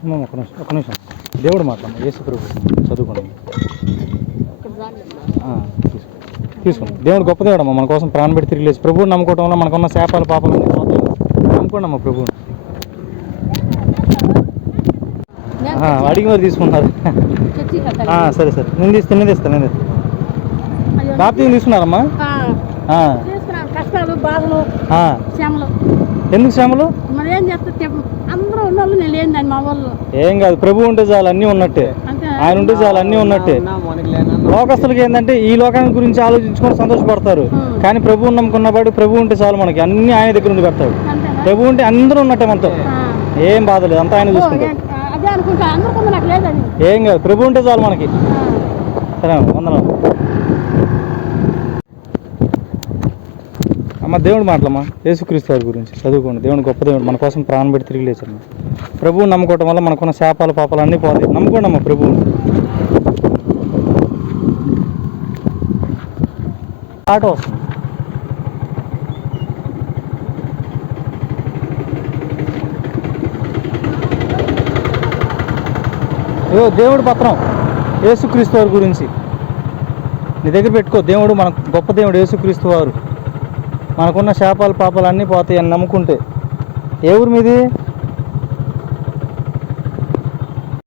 ఒక నిమిషం ఒక నిమిషం. దేవుడు మాట్లాడమ్మా యేసు ప్రభు చదువుకోండి. తీసుకోండి. దేవుడు గొప్ప దేవుడు అమ్మా మన కోసం ప్రాణం పెట్టి తిరిగి లేచి ప్రభువుని నమ్ముకోవడం వల్ల మనకున్న శాపాలు పాపాలు. నమ్ముకోండి అమ్మా ప్రభువుని. అడిగి మరి తీసుకున్నారు ఆ, సరే సరే. నేను తీస్తాను నేను తీస్తాను నేను బాప్తీసం తీసుకున్నారమ్మా? ఎందుకు శ్రమలు? మరి ఏం చేస్తే ఏం కాదు ప్రభు ఉంటే చాలు అన్నీ ఉన్నట్టే. ఆయన ఉంటే చాలు అన్నీ ఉన్నట్టే. లోకస్తులకి ఏంటంటే ఈ లోకాన్ని గురించి ఆలోచించుకొని సంతోషపడతారు. కానీ ప్రభువు నమ్ముకున్నవాడు ప్రభు ఉంటే చాలు మనకి. అన్ని ఆయన దగ్గర ఉండి పెడతాడు. ప్రభు ఉంటే అందరూ ఉన్నట్టే మనతో. ఆ. ఏం బాధ లేదు అంతా ఆయన ఓ, చూసుకుంటాడు. ఏ- అదే అనుకుంటా. అందరికీ నాకు లేదని ఏం కాదు ప్రభు ఉంటే చాలు మనకి. సరే అమ్మ, అమ్మ దేవుడు మాటలమ్మా యేసుక్రీస్తు వారి గురించి చదువుకోండి. దేవుడు గొప్ప దేవుడు మన కోసం ప్రాణం పెట్టి తిరిగి లేచమ్మ ప్రభువు నమ్ముకోవటం వల్ల మనకున్న శాపాలు పాపాలు అన్నీ పోతాయి. నమ్ముకోండి అమ్మ ప్రభువు ఆటో వస్తుంది. ఏదో దేవుడు పత్రం యేసుక్రీస్తు వారి గురించి. నీ దగ్గర పెట్టుకో దేవుడు మన గొప్ప దేవుడు యేసుక్రీస్తు వారు. మనకున్న శాపాలు పాపాలు అన్నీ పోతాయని నమ్ముకుంటే ఏ ఊరు మీది?